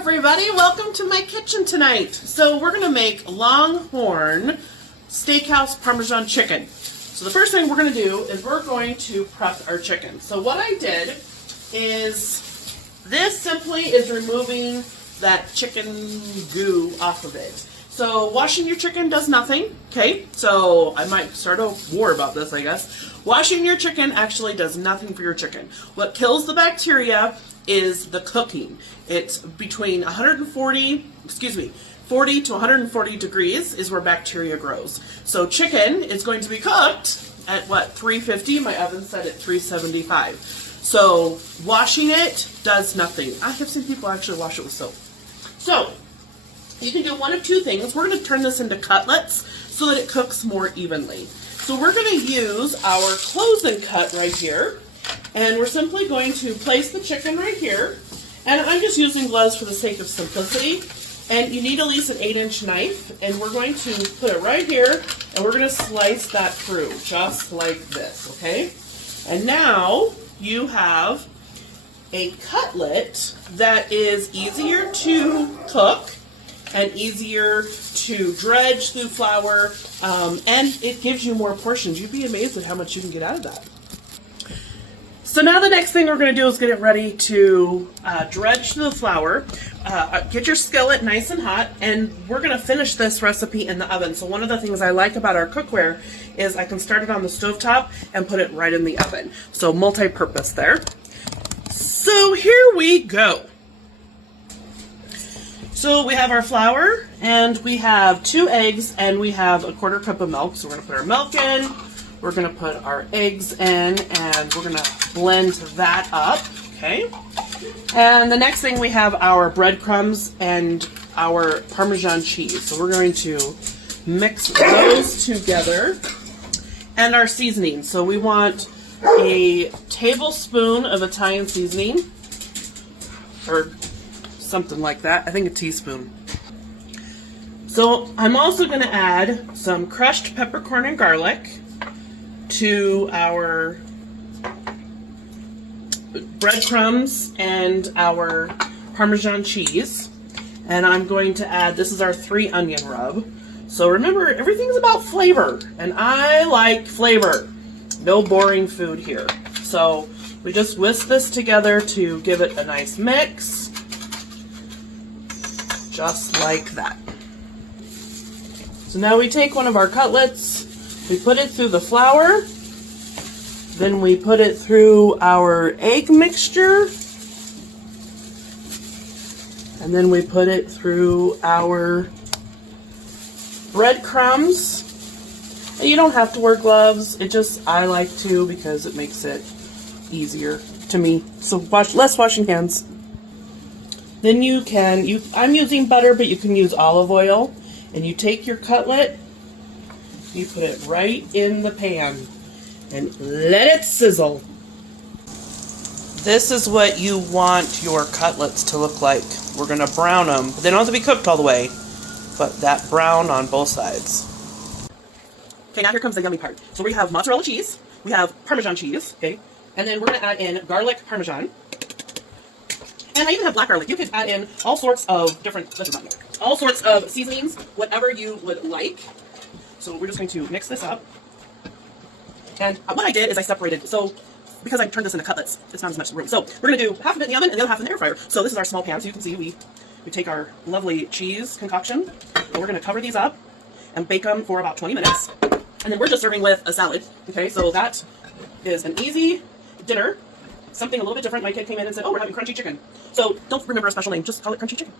everybody, welcome to my kitchen tonight. So we're going to make Longhorn Steakhouse Parmesan chicken. So the first thing we're going to do is we're going to prep our chicken. So what I did is, this simply is removing that chicken goo off of it. So washing your chicken does nothing, okay? So I might start a war about this, I guess. Washing your chicken actually does nothing for your chicken. What kills the bacteria is the cooking. It's between 40 to 140 degrees is where bacteria grows. So chicken is going to be cooked at what, 350? My oven set at 375. So washing it does nothing. I have seen people actually wash it with soap. So you can do one of two things. We're going to turn this into cutlets so that it cooks more evenly. So we're going to use our cloves and cut right here. And we're simply going to place the chicken right here. And I'm just using gloves for the sake of simplicity. And you need at least an 8-inch knife. And we're going to put it right here. And we're going to slice that through, just like this, okay? And now you have a cutlet that is easier to cook and easier to dredge through flour. And it gives you more portions. You'd be amazed at how much you can get out of that. So now the next thing we're going to do is get it ready to dredge the flour. Get your skillet nice and hot, and we're going to finish this recipe in the oven. So one of the things I like about our cookware is I can start it on the stovetop and put it right in the oven. So multi-purpose there. So here we go. So we have our flour, and we have 2 eggs, and we have a 1/4 cup of milk. So we're going to put our milk in. We're going to put our eggs in, and we're going to blend that up, okay? And the next thing, we have our breadcrumbs and our Parmesan cheese. So we're going to mix those together. And our seasoning. So we want a tablespoon of Italian seasoning, or something like that. I think a teaspoon. So I'm also going to add some crushed peppercorn and garlic to our breadcrumbs and our Parmesan cheese. And I'm going to add, this is our 3 onion rub. So remember, everything's about flavor, and I like flavor. No boring food here. So we just whisk this together to give it a nice mix. Just like that. So now we take one of our cutlets, we put it through the flour, then we put it through our egg mixture, and then we put it through our breadcrumbs. And you don't have to wear gloves, I like to because it makes it easier to me. So less washing hands. Then I'm using butter, but you can use olive oil, and you take your cutlet, you put it right in the pan and let it sizzle. This is what you want your cutlets to look like. We're going to brown them. They don't have to be cooked all the way, but that brown on both sides. Okay, now here comes the yummy part. So we have mozzarella cheese, we have Parmesan cheese, okay, and then we're going to add in garlic Parmesan. And I even have black garlic. You could add in all sorts of different, all sorts of seasonings, whatever you would like. So we're just going to mix this up. And what I did is I separated, so because I turned this into cutlets, it's not as much room. So we're going to do half of it in the oven and the other half in the air fryer. So this is our small pan. So you can see we take our lovely cheese concoction, and we're going to cover these up and bake them for about 20 minutes. And then we're just serving with a salad. Okay, so that is an easy dinner. Something a little bit different. My kid came in and said, oh, we're having crunchy chicken. So don't remember a special name, just call it crunchy chicken.